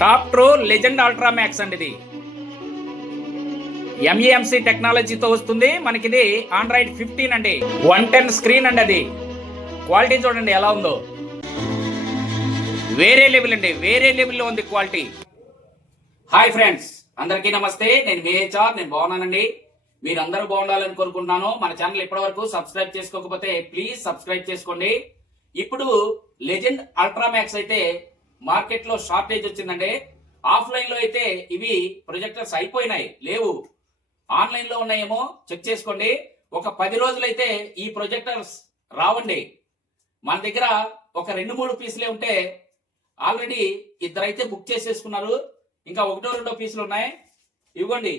Top pro legend ultra max అండి. ఇది ఎంఈఎంసి టెక్నాలజీతో వస్తుంది. మనకి ఇది ఆండ్రాయిడ్ 15 అండి. 110 స్క్రీన్ అండి. అది క్వాలిటీ చూడండి ఎలా ఉందో, వేరే లెవెల్ అండి, వేరే లెవెల్లో ఉంది క్వాలిటీ. హాయ్ ఫ్రెండ్స్, అందరికీ నమస్తే. నేను విహెచ్ఆర్, నేను బాగున్నానండి. మీరు అందరూ బాగుండాలని కోరుకుంటున్నాను. మన ఛానల్ ఇప్పటి వరకు సబ్స్క్రైబ్ చేసుకోకపోతే ప్లీజ్ సబ్స్క్రైబ్ చేసుకోండి. ఇప్పుడు లెజెండ్ అల్ట్రా మ్యాక్స్ అయితే మార్కెట్ లో షార్టేజ్ వచ్చిందండి. ఆఫ్లైన్ లో అయితే ఇవి ప్రొజెక్టర్స్ అయిపోయినాయి, లేవు. ఆన్లైన్ లో ఉన్నాయేమో చెక్ చేసుకోండి. ఒక 10 రోజులైతే ఈ ప్రొజెక్టర్స్ రావండి. మన దగ్గర ఒక 2-3 పీసులే ఉంటే ఆల్రెడీ ఇద్దరైతే బుక్ చేసేసుకున్నారు. ఇంకా 1-2 పీసులు ఉన్నాయి. ఇవ్వండి,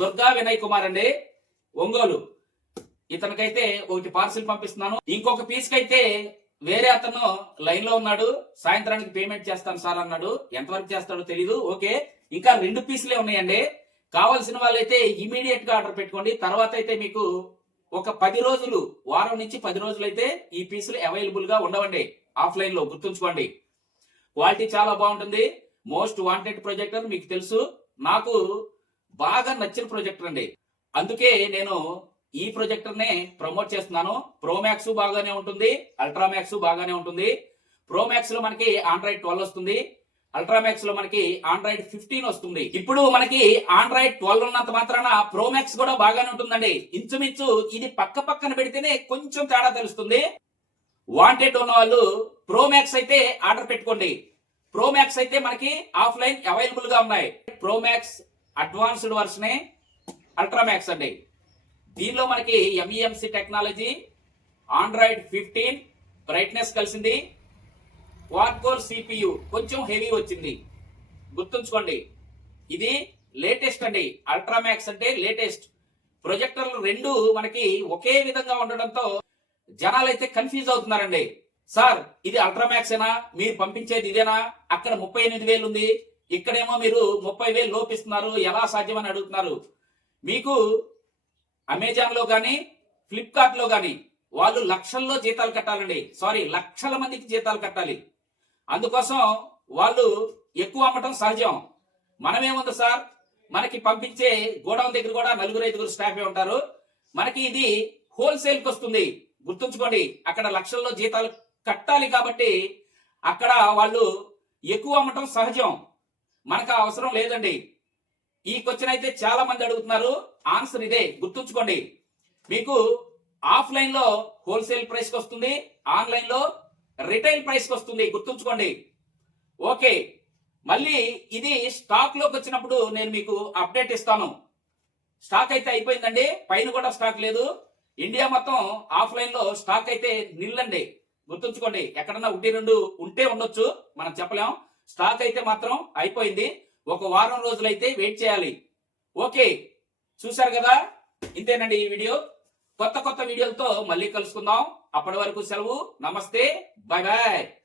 దుర్గా వినయ్ కుమార్ అండి, ఒంగోలు. ఇతనికైతే ఒకటి పార్సిల్ పంపిస్తున్నాను. ఇంకొక పీస్ కైతే వేరే అతను లైన్ లో ఉన్నాడు. సాయంత్రానికి పేమెంట్ చేస్తాను సార్ అన్నాడు. ఎంతవరకు చేస్తాడో తెలీదు. ఓకే, ఇంకా 2 పీసులే ఉన్నాయండి. కావాల్సిన వాళ్ళైతే ఇమీడియట్ గా ఆర్డర్ పెట్టుకోండి. తర్వాత అయితే మీకు ఒక 10 రోజులు, వారం నుంచి 10 రోజులు అయితే ఈ పీసులు అవైలబుల్ గా ఉండవండి ఆఫ్లైన్ లో. గుర్తుంచుకోండి, క్వాలిటీ చాలా బాగుంటుంది. మోస్ట్ వాంటెడ్ ప్రొజెక్టర్ మీకు తెలుసు. నాకు బాగా నచ్చిన ప్రొజెక్టర్ అండి. అందుకే నేను ఈ ప్రొజెక్టర్ నే ప్రమోట్ చేస్తున్నాను. ప్రోమాక్స్ బాగానే ఉంటుంది, అల్ట్రా మ్యాక్స్ బాగానే ఉంటుంది. ప్రోమాక్స్ లో మనకి ఆండ్రాయిడ్ 12 వస్తుంది, అల్ట్రా మ్యాక్స్ లో మనకి ఆండ్రాయిడ్ 15 వస్తుంది. ఇప్పుడు మనకి ఆండ్రాయిడ్ 12 ఉన్నంత మాత్రాన ప్రోమాక్స్ కూడా బాగానే ఉంటుందండి. ఇంచుమించు ఇది పక్క పక్కన పెడితేనే కొంచెం తేడా తెలుస్తుంది. వాంటెడ్ ఉన్న వాళ్ళు ప్రోమాక్స్ అయితే ఆర్డర్ పెట్టుకోండి. ప్రోమాక్స్ అయితే మనకి ఆఫ్లైన్ అవైలబుల్ గా ఉన్నాయి. ప్రోమాక్స్ అడ్వాన్స్డ్ వర్షనే అల్ట్రా మ్యాక్స్ అండి. దీనిలో మనకి ఎంఈఎంసి టెక్నాలజీ, ఆండ్రాయిడ్ 15, బ్రైట్నెస్ కలిసింది, క్వాడ్ కోర్ సిపియు కొంచెం హెవీ వచ్చింది. గుర్తుంచుకోండి, ఇది లేటెస్ట్ అండి. అల్ట్రా మ్యాక్స్ అంటే లేటెస్ట్. ప్రొజెక్టర్లు 2 మనకి ఒకే విధంగా ఉండడంతో జనాలైతే కన్ఫ్యూజ్ అవుతున్నారండి. సార్, ఇది అల్ట్రా మ్యాక్స్ ఏనా, మీరు పంపించేది ఇదేనా? అక్కడ 38,000 ఉంది, ఇక్కడేమో మీరు 30,000 లోపిస్తున్నారు, ఎలా సాధ్యమని అడుగుతున్నారు. మీకు అమెజాన్ లో గానీ, ఫ్లిప్కార్ట్ లో గానీ వాళ్ళు లక్షల్లో జీతాలు కట్టాలండి. సారీ, లక్షల మందికి జీతాలు కట్టాలి. అందుకోసం వాళ్ళు ఎక్కువ అమ్మటం సహజం. మనమేముంది సార్, మనకి పంపించే గోడౌన్ దగ్గర కూడా 4-5 స్టాఫే ఉంటారు. మనకి ఇది హోల్సేల్ కి వస్తుంది. గుర్తుంచుకోండి, అక్కడ లక్షల్లో జీతాలు కట్టాలి కాబట్టి అక్కడ వాళ్ళు ఎక్కువ అమ్మటం సహజం. మనకు అవసరం లేదండి. ఈ క్వశ్చన్ అయితే చాలా మంది అడుగుతున్నారు. ఆన్సర్ ఇదే, గుర్తుంచుకోండి. మీకు ఆఫ్లైన్ లో హోల్సేల్ ప్రైస్ కి వస్తుంది, ఆన్లైన్ లో రిటైల్ ప్రైస్ కి వస్తుంది. గుర్తుంచుకోండి. ఓకే, మళ్ళీ ఇది స్టాక్ లోకి వచ్చినప్పుడు నేను మీకు అప్డేట్ ఇస్తాను. స్టాక్ అయితే అయిపోయిందండి, పైన కూడా స్టాక్ లేదు. ఇండియా మొత్తం ఆఫ్లైన్ లో స్టాక్ అయితే నిల్లండి. గుర్తుంచుకోండి, ఎక్కడన్నా 1-2 ఉంటే ఉండొచ్చు, మనం చెప్పలేం. స్టాక్ అయితే మాత్రం అయిపోయింది. ఒక వారం రోజులైతే వెయిట్ చేయాలి. ఓకే, చూశారు కదా, ఇంతేనండి ఈ వీడియో. కొత్త వీడియోలతో మళ్ళీ కలుసుకుందాం. అప్పటి వరకు సెలవు. నమస్తే, బాయ్ బాయ్.